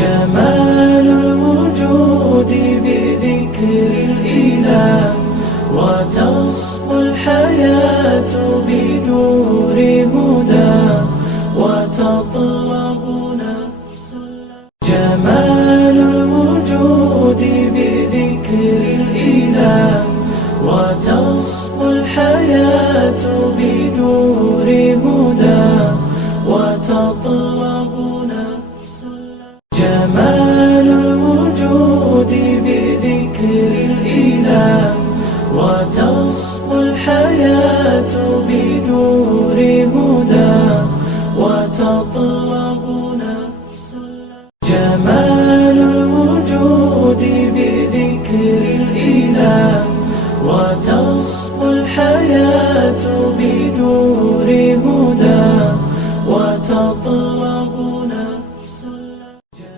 جمال الوجود بذكر الإله، وتصفو الحياة بنور هدى، وتطلب نفس جمال الوجود بذكر الإله، وتصفو الحياة بنور هدى، وتطلب نفس جمال الوجود بذكر الإله، وتصفو الحياة بنور هدى، وتطلب نفس جمال الوجود بذكر الإله، وتصفو الحياة بنور هدى، وتطلب